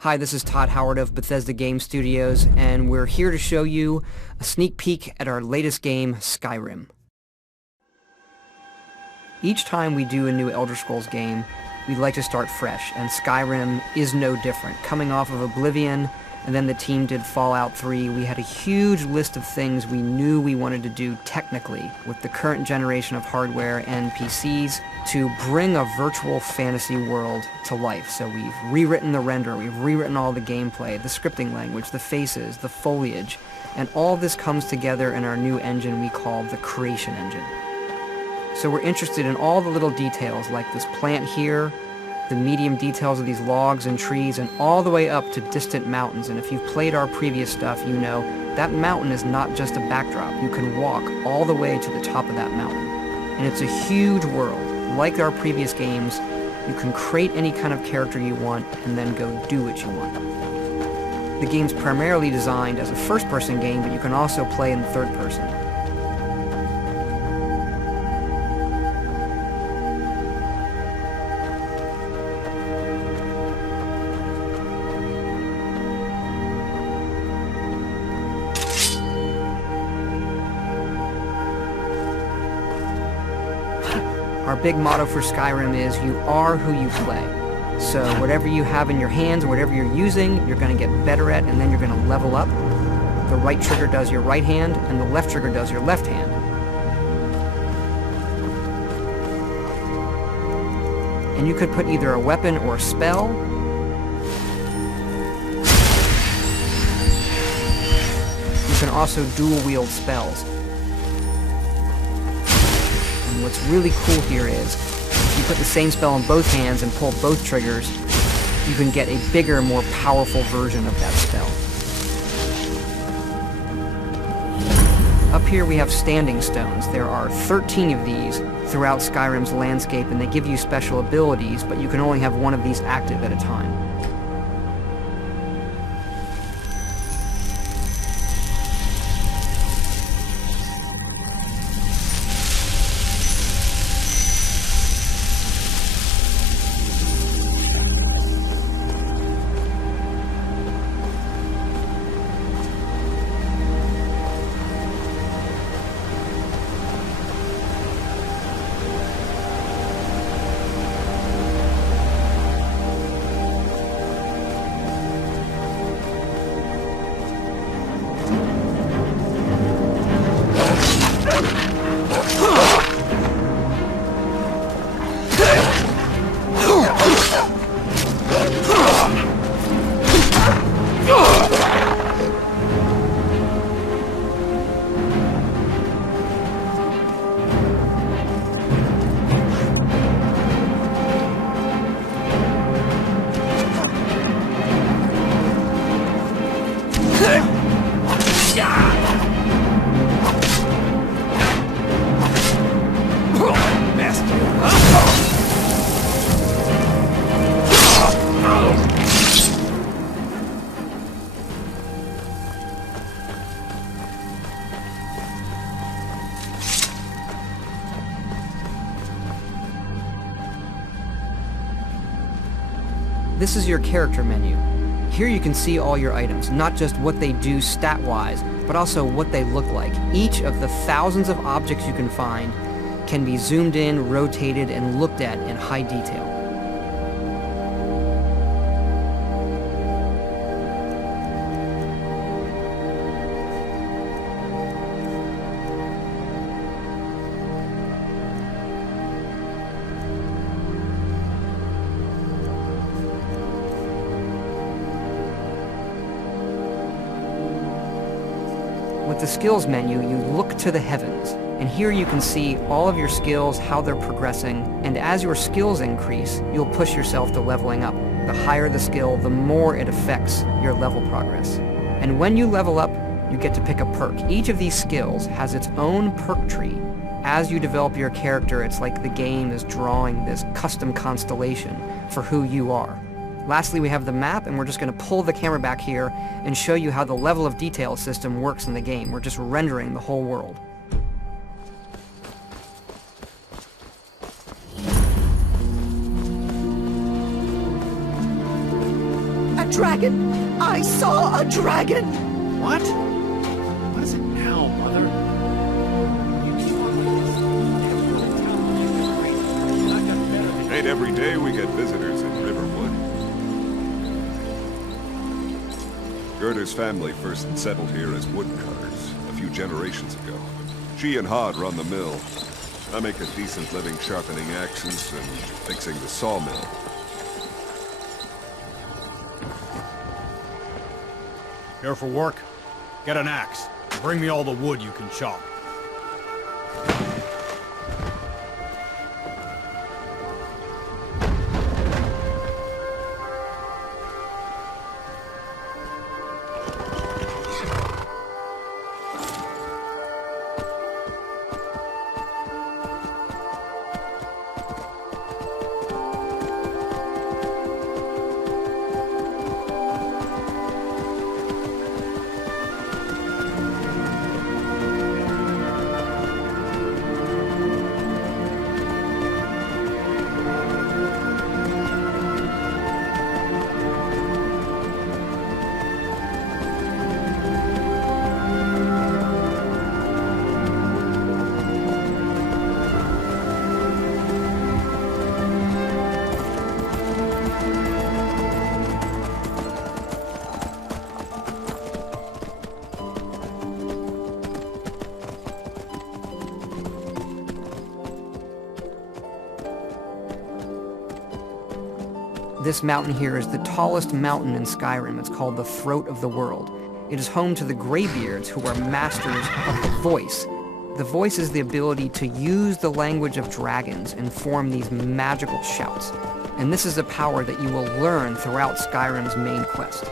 Hi, this is Todd Howard of Bethesda Game Studios, and we're here to show you a sneak peek at our latest game, Skyrim. Each time we do a new Elder Scrolls game, we'd like to start fresh, and Skyrim is no different. Coming off of Oblivion, and then the team did Fallout 3, we had a huge list of things we knew we wanted to do technically with the current generation of hardware and PCs to bring a virtual fantasy world to life. So we've rewritten the render, we've rewritten all the gameplay, the scripting language, the faces, the foliage, and all this comes together in our new engine we call the Creation Engine. So we're interested in all the little details like this plant here, the medium details of these logs and trees, and all the way up to distant mountains. And if you've played our previous stuff, you know that mountain is not just a backdrop. You can walk all the way to the top of that mountain. And it's a huge world. Like our previous games, you can create any kind of character you want and then go do what you want. The game's primarily designed as a first-person game, but you can also play in the third person. Our big motto for Skyrim is, you are who you play. So whatever you have in your hands, whatever you're using, you're going to get better at, and then you're going to level up. The right trigger does your right hand, and the left trigger does your left hand. And you could put either a weapon or a spell. You can also dual wield spells. What's really cool here is, if you put the same spell on both hands and pull both triggers, you can get a bigger, more powerful version of that spell. Up here we have standing stones. There are 13 of these throughout Skyrim's landscape, and they give you special abilities, but you can only have one of these active at a time. This is your character menu. Here you can see all your items, not just what they do stat-wise, but also what they look like. Each of the thousands of objects you can find can be zoomed in, rotated, and looked at in high detail. With the skills menu, you look to the heavens, and here you can see all of your skills, how they're progressing, and as your skills increase, you'll push yourself to leveling up. The higher the skill, the more it affects your level progress. And when you level up, you get to pick a perk. Each of these skills has its own perk tree. As you develop your character, it's like the game is drawing this custom constellation for who you are. Lastly, we have the map, and we're just going to pull the camera back here and show you how the level of detail system works in the game. We're just rendering the whole world. A A dragon! I saw a dragon! What? What is it now, Mother? Ain't every day we get visitors in Riverwood. Gerda's family first settled here as woodcutters a few generations ago. She and Hod run the mill. I make a decent living sharpening axes and fixing the sawmill. Here for work? Get an axe. Bring me all the wood you can chop. This mountain here is the tallest mountain in Skyrim. It's called the Throat of the World. It is home to the Greybeards, who are masters of the voice. The voice is the ability to use the language of dragons and form these magical shouts. And this is a power that you will learn throughout Skyrim's main quest.